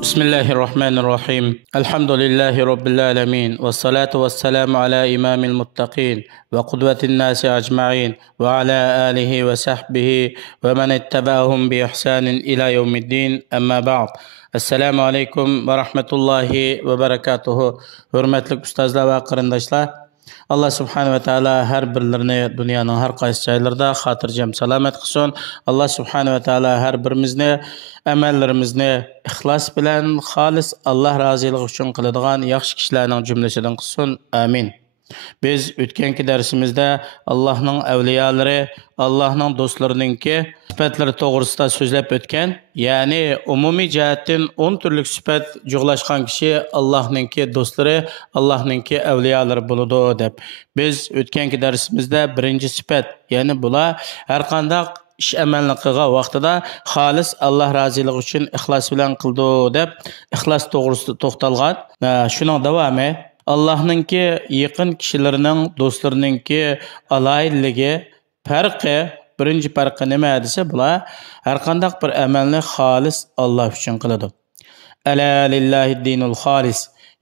بسم الله الرحمن الرحيم الحمد لله رب العالمين والصلاة والسلام على إمام المتقين وقدوة الناس أجمعين وعلى آله وصحبه ومن اتبعهم بإحسان إلى يوم الدين أما بعد السلام عليكم ورحمة الله وبركاته hurmatli ustozlar va qarindoshlar Allah subhanahu wa ta'ala har birlarini dunyoning har qaysi joylarida xotirjam salomat qilsin. Allah subhanahu wa ta'ala har birimizni amallarimizni ixlos bilan xolis Allah roziligi uchun qiladigan yaxshi kishilarning jumlasidan qilsin. Amin. Biz o'tgangi darsimizda Allohning avliyolari, Allohning do'stlarininki sifatlari to'g'risida so'zlab o'tgan. Ya'ni umumiy jihatdan 10 turli sifat jug'lashgan kishi Allohninki do'stlari, Allohninki avliyolari bo'ladi deb. Biz o'tgangi darsimizda birinchi sifat, ya'ni bular har qanday ish amalni qilgan vaqtida xolis Allah roziligi uchun ixlos bilan qildi deb ixlos to'g'risida to'xtalgan. Shuning davomi Allah'nınki yaqin kişilerinin dostlarınınki alayilligi farqi birinci farqi nima desa bular har qanday bir amalni xolis Allah uchun qiladi. Ala lillahi dinul xolis,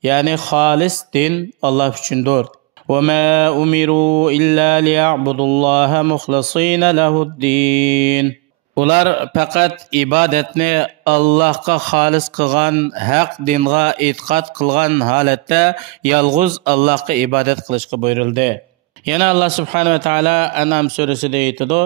ya'ni xolis din Allah uchundir. Ve ma umiru illa liya'budullaha mukhlisina lahud-din. Ular faqat ibodatni Allohga xolis qilgan, haq dinga e'tiqod qilgan holatda yolg'iz Allohga ibodat qilishga buyurildi. Yana Allah subhanahu va taolo An'am surasida aytadi: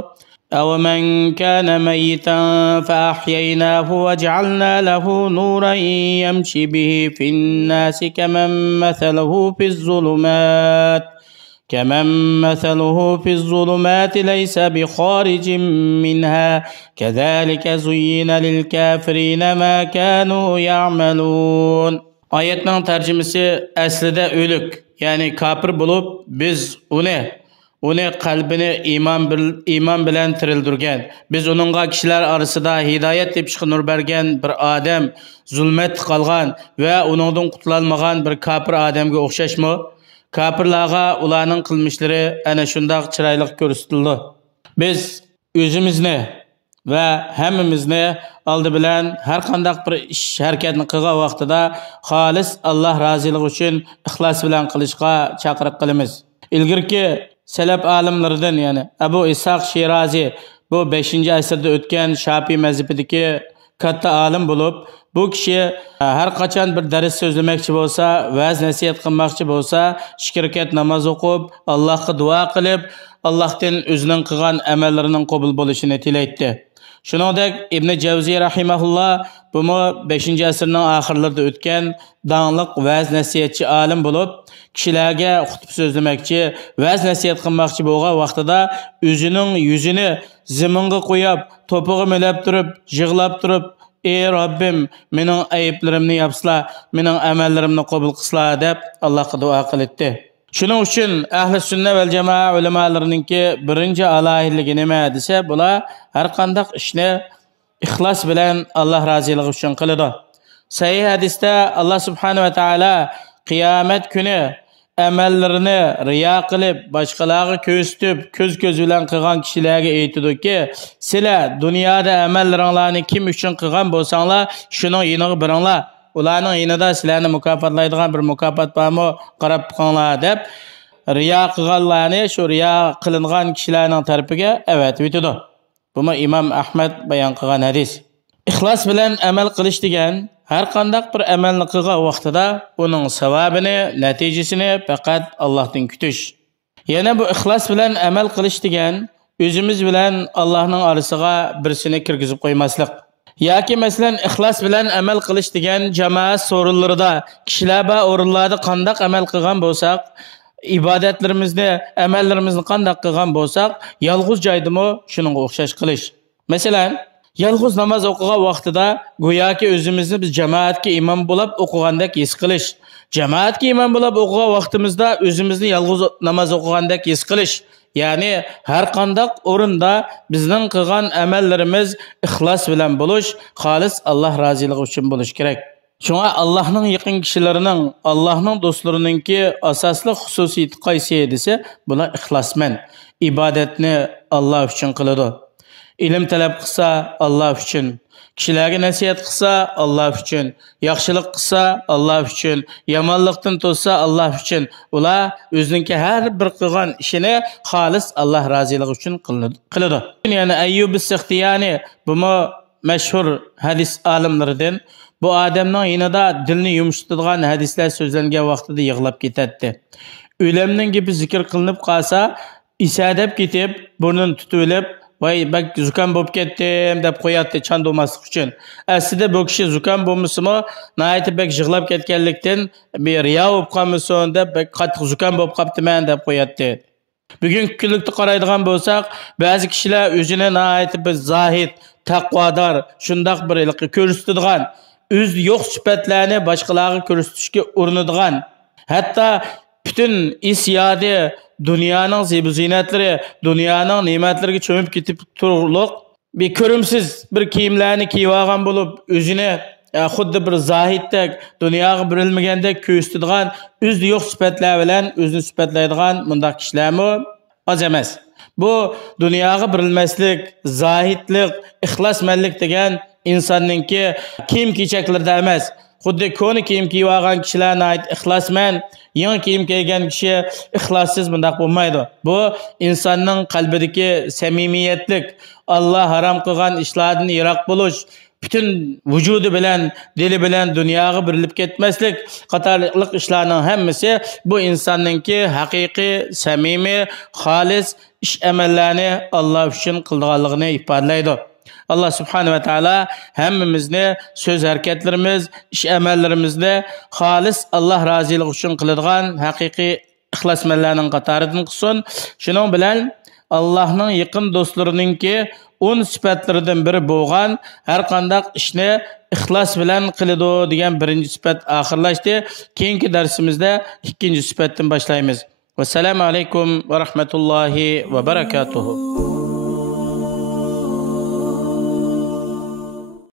"Awaman kana mayyitan fa ahyaynahu wa ja'alna lahu nuran yamshi bihi fin-nasi kaman mathaluhu fiz-zulumat." كمن مثله في الظلمات ليس بخارج منها كذلك زين للكافرين ما كانوا يعملون. Ayetning tarjimasi aslida o'lik, ya'ni kafir bo'lib biz uni qalbini iymon bilan tirildirgan. Biz uningga kishilar orasida hidoyat tepishga nur bergan bir odam zulmat qolgan va uningdan qutulolmagan bir kafir odamga o'xshashmi? Kafirlarga ularning qilmishlari ana shunday chiroyli ko'rsatildi. Biz o'zimizni va hammamizni oldi bilan har qanday bir ish harakatni qilgan vaqtida xolis Allah roziligi uchun ixlos bilan qilishga chaqiriq qilamiz. Ilgirki salaf olimlaridan, ya'ni Abu Ishaq Shirazi bu 5-asrda o'tgan Shafiy mazhabidagi katta olim bo'lib, bu kishi har qachon bir dars so'zlamoqchi bo'lsa, va'z nasihat qilmoqchi bo'lsa, 2 rakat namoz o'qib, Allohga duo qilib, Allohdan o'zining qilgan amallarining qabul bo'lishini tilaydi. Shuningdek Ibn Javziy rahimahulloh bu 5-asrning oxirlarida o'tgan danglik va'z nasihatchi olim bo'lib, kishilarga xutba so'zlamoqchi, va'z nasihat qilmoqchi bo'lgan vaqtida o'zining yuzini zaminga qo'yib, to'pig'i milab turib, yig'lab turib, "Ey Rabbim, mening ayıplarımni yapsılar, mening amallarimni qabul qilslar" deb Allohga duo qildi. Shuning uchun ahli sunna vel jamoa ulamolarininki birinchi alohidligi nima desa, bular har qanday ishni ixlos bilan Alloh roziligi uchun qiladi. Sahih hadisda Alloh subhanahu va taolo qiyomat kuni amallarini riyo qilib, boshqalarga ko'rsatib, ko'z bilan qilgan kishilarga aytadiki, sizlar dunyoda amallaringlarni kim uchun qilgan bo'lsanglar, shuning yeniga biringlar. Ularning yenida sizlarni mukofotlaydigan bir mukofot bormi, qarab qo'yinglar deb riyo qilganlarni shu riyo qilingan kishilarning tarafiga evet aytadi. Bu Imom Ahmad bayon qilgan hadis. Ixlos bilan amal qilish degan har qanday bir amalni qilgan vaqtida uning savobini, natijasini faqat Allohdan kutish. Yana bu ixlos bilan amal qilish degan o'zimiz bilan Allohning orasiga birsini kirgizib qo'ymaslik. Yoki masalan ixlos bilan amal qilish degan jamoat so'rinlarida kishilar va o'rinlarda qanday amal qilgan bo'lsak, ibodatlarimizni, amallarimizni qanday qilgan bo'lsak, yolg'iz joydimi shuningga o'xshash qilish. Masalan, yolg'iz namoz o'qigan vaqtida go'yoki o'zimizni biz jamoatga imom bo'lib o'qigandek his qilish. Jamoatga imom bo'lib o'qigan vaqtimizda o'zimizni yolg'iz namoz o'qigandek his qilish. Ya'ni har qanday o'rinda bizning qilgan amallarimiz ixlos bilan bo'lish, xolis Alloh roziligi uchun bo'lish kerak. Shunga Allohning yaqin kishilarining, Allohning do'stlarininki asosli xususiyati qaysi desa, bular ixlosmand, ibodatni Alloh uchun qiladi. ilm talab qilsa Alloh uchun, kishilarga nasihat qilsa Alloh uchun, yaxshilik qilsa Alloh uchun, yomonlikdan to'ssa Alloh uchun, ular o'zining har bir qilgan ishini xolis Alloh roziligi uchun qiladi. Ya'ni Ayyub as-Saxtiyani bu mashhur hadis olimlaridan, bu odamning yonida dilni yumshatadigan hadislar so'zlangan vaqtida yig'lab ketadi. O'limning gapi zikr qilinib qolsa, isadab ketib, burnini tutib olib, "Voy, bak zukam bo'lib ketdim" deb qo'yadi chandomaslik uchun. Aslida bu kishi zukam bo'lmasimi, nihoyatda bak yig'lab ketganlikdan bir riyo bo'lib qolmasin deb bak qattiq zukam bo'lib qoptiman deb qo'yadi. Bugungi kunlikda qaraydigan bo'lsak, ba'zi kishilar o'zini nihoyatda bir zohid, taqvodor, shundoq bir ko'rsatadigan, o'z yo'q sifatlarni boshqalarga ko'rsatishga urinadigan, hatto bütün isyadi dünyanın ziynetlari, dünyanın nimetleriga cho'mib ketib turliq bir ko'rimsiz bir kiyimlarni kiyib olgan bo'lib, o'zini xuddi bir zohiddek, dunyoga burilmagandek ko'rsatadigan, o'zi yo'q sifatlar bilan o'zini sifatlaydigan bunday kishilarmi oz emas. Bu dunyoga burilmaslik, zohidlik, ixlosmanlik degan insonningki kiyim-kechaklarda emas. Xuddi ko'ni kiyim kiyib olgan kishilarni ayt ixlosman, yangi kiyim kiygan kishi ixlossiz bunday bo'lmaydi. Bu insonning qalbidagi samimiyatlik, Alloh harom qilgan ishlardan yiroq bo'lish, bütün vücudu bilan, dili bilan dunyoga burilib ketmaslik qatorliq ishlarning hammasi bu insonningki haqiqiy, samimiy, xolis ish amallarni Alloh uchun qilganligini ifodalaydi. Allah subhanahu ve taala hammamizni söz hareketlerimiz, iş amallarimizni xolis Allah roziligi uchun qiladigan haqiqiy ixlosmanlarning qatoridan qilsin. Shuning bilan Allohning yaqin do'stlarininki 10 sifatlaridan biri bo'lgan har qanday ishni ixlos bilan qiladi degan birinchi sifat oxirlashdi. Keyingi darsimizda ikkinchi sifatdan boshlaymiz. Assalomu alaykum va rahmatullohi va barakatuh.